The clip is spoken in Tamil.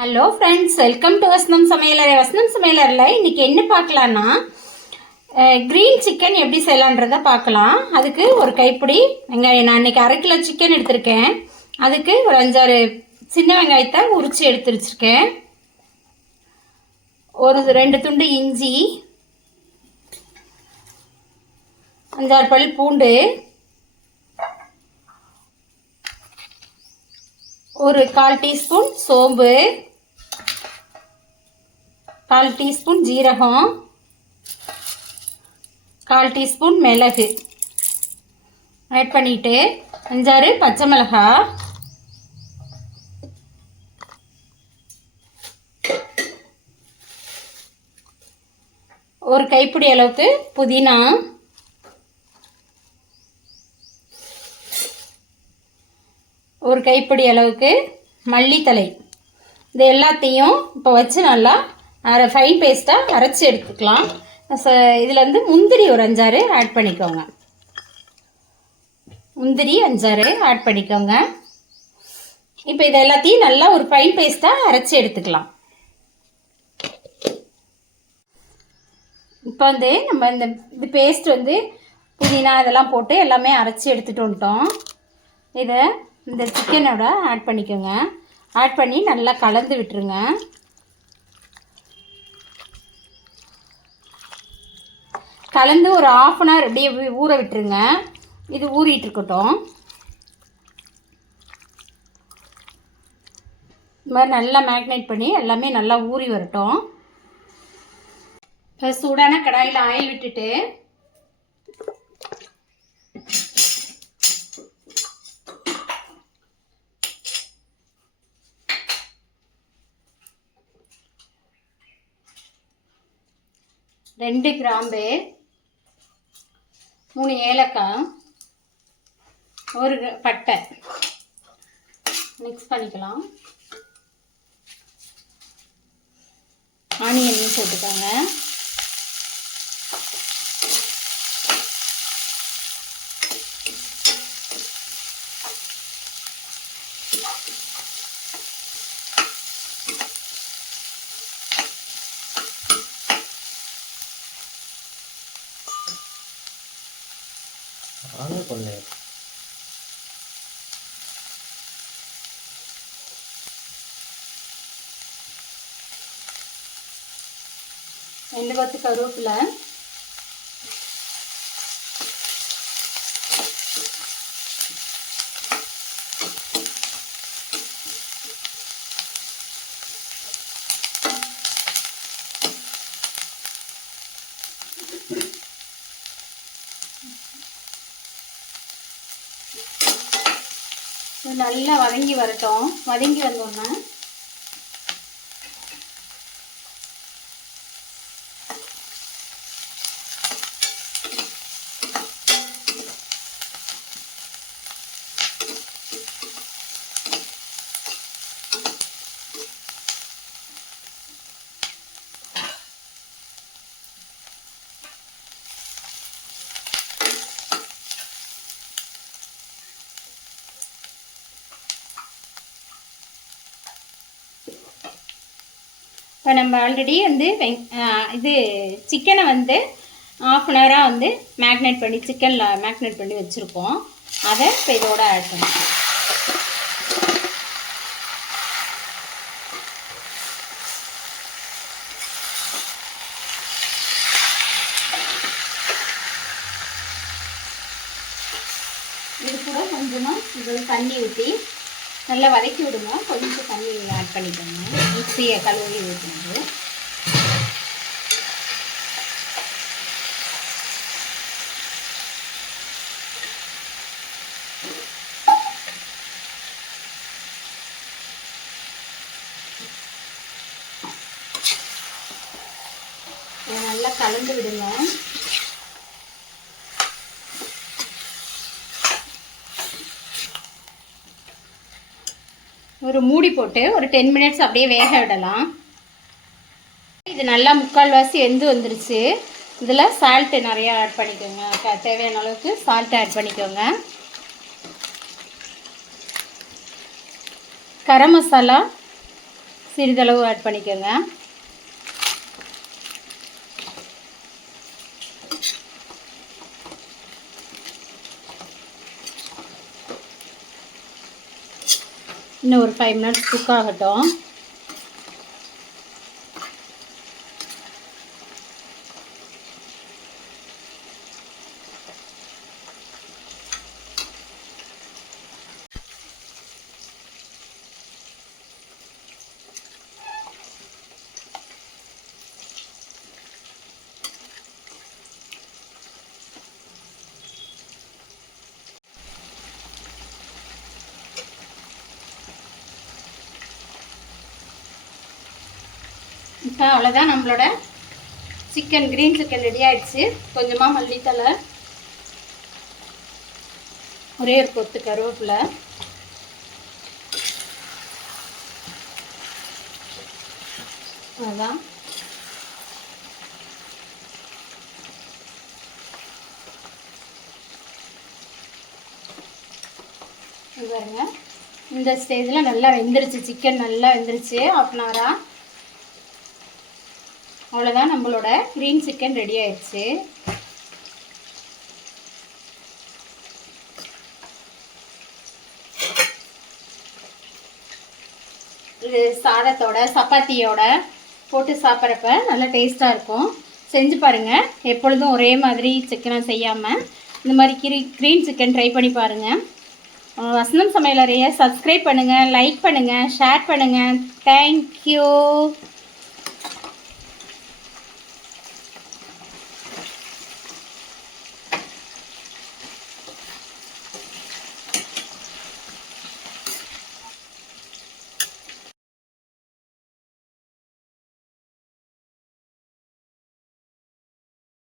ஹலோ ஃப்ரெண்ட்ஸ், வெல்கம் டு வசனம் சமையலறை. வசனம் சமையலறையில் இன்றைக்கி என்ன பார்க்கலான்னா, க்ரீன் சிக்கன் எப்படி செய்யலான்றதை பார்க்கலாம். அதுக்கு ஒரு கைப்பிடி வெங்காயம், நான் இன்றைக்கி 1/2 கிலோ சிக்கன் எடுத்திருக்கேன். அதுக்கு ஒரு 5-6 சின்ன வெங்காயத்தை உரித்து எடுத்து வச்சுருக்கேன். ஒரு 2 துண்டு இஞ்சி, 5-6 பல் பூண்டு, ஒரு 1/4 டீஸ்பூன் சோம்பு, 1/4 டீஸ்பூன் ஜீரகம், 1/4 டீஸ்பூன் மிளகு ஆட் பண்ணிவிட்டு 5-6 பச்சை மிளகாய், ஒரு கைப்பிடி அளவுக்கு புதினா, ஒரு கைப்பிடி அளவுக்கு மல்லித்தலை. இது எல்லாத்தையும் இப்போ வச்சு நல்லா ஃபைன் பேஸ்ட்டாக அரைச்சி எடுத்துக்கலாம். இதில் வந்து முந்திரி ஒரு 5-6 ஆட் பண்ணிக்கோங்க. முந்திரி 5-6 ஆட் பண்ணிக்கோங்க. இப்போ இது எல்லாத்தையும் நல்லா ஒரு ஃபைன் பேஸ்ட்டாக அரைச்சி எடுத்துக்கலாம். இப்போ வந்து நம்ம இந்த பேஸ்ட் வந்து புதினா இதெல்லாம் போட்டு எல்லாமே அரைச்சி எடுத்துகிட்டு வந்துட்டோம். இதை இந்த சிக்கனோட ஆட் பண்ணிக்கோங்க. ஆட் பண்ணி நல்லா கலந்து விட்டுருங்க. கலந்து ஒரு 1/2 அன் ஹவர் அப்படியே ஊற விட்டுருங்க. இது ஊறிட்டு இருக்கட்டும். இந்த மாதிரி நல்லா மேக்னேட் பண்ணி எல்லாமே நல்லா ஊறி வரட்டும். இப்போ சூடான கடாயில் ஆயில் விட்டுட்டு ரெண்டு கிராம்பு, 3 ஏலக்காய், ஒரு பட்டை மிக்ஸ் பண்ணிக்கலாம். ஆனியன் போட்டுக்கோங்க. ரெண்டு கொத்து கருவேப்பிலை, நல்லா வதங்கி வரட்டும். வதங்கி வந்தோன்னா இப்போ நம்ம ஆல்ரெடி வந்து இது சிக்கனை வந்து 1/2 அன் ஹவராக வந்து மேக்னேட் பண்ணி சிக்கனில் மேக்னேட் பண்ணி வச்சுருக்கோம். அதை இப்போ இதோட ஆட் பண்ணிக்கலாம். இது கூட கொஞ்சமாக இதில் தண்ணி ஊற்றி நல்லா வதக்கி விடுங்க. கொஞ்சம் தண்ணி ஆட் பண்ணிக்கோங்க. மிக்ஸியை கழுவி ஊற்றுனது. நல்லா கலந்து விடுங்க. ஒரு மூடி போட்டு ஒரு 10 மினிட்ஸ் அப்படியே வேக விடலாம். இது நல்லா 3/4 வெந்து வந்துருச்சு. இதில் சால்ட்டு நிறையா ஆட் பண்ணிக்கோங்க. தேவையான அளவுக்கு சால்ட் ஆட் பண்ணிக்கோங்க. கரம் மசாலா சிறிதளவு ஆட் பண்ணிக்கோங்க. இன்னும் ஒரு 5 மினிட்ஸ் குக் ஆகட்டும். இப்போ அவ்வளோதான், நம்மளோட க்ரீன் சிக்கன் ரெடி ஆயிடுச்சு. கொஞ்சமாக மல்லித்தலை, ஒரே ஒரு கொத்து கருவேப்பிலை, அதான் பாருங்க. இந்த ஸ்டேஜில் நல்லா வெந்துருச்சு, சிக்கன் நல்லா வெந்துருச்சு. 1/2 அன் ஹவராக. அவ்வளோதான், நம்மளோட க்ரீன் சிக்கன் ரெடி ஆயிடுச்சு. இது சாதத்தோட சப்பாத்தியோட போட்டு சாப்பிட்றப்ப நல்லா டேஸ்ட்டாக இருக்கும். செஞ்சு பாருங்கள். எப்பொழுதும் ஒரே மாதிரி சிக்கனை செய்யாமல் இந்த மாதிரி க்ரீன் சிக்கன் ட்ரை பண்ணி பாருங்கள். வசந்தம் சமையலறையை சப்ஸ்கிரைப் பண்ணுங்கள், லைக் பண்ணுங்கள், ஷேர் பண்ணுங்கள். தேங்க்யூ.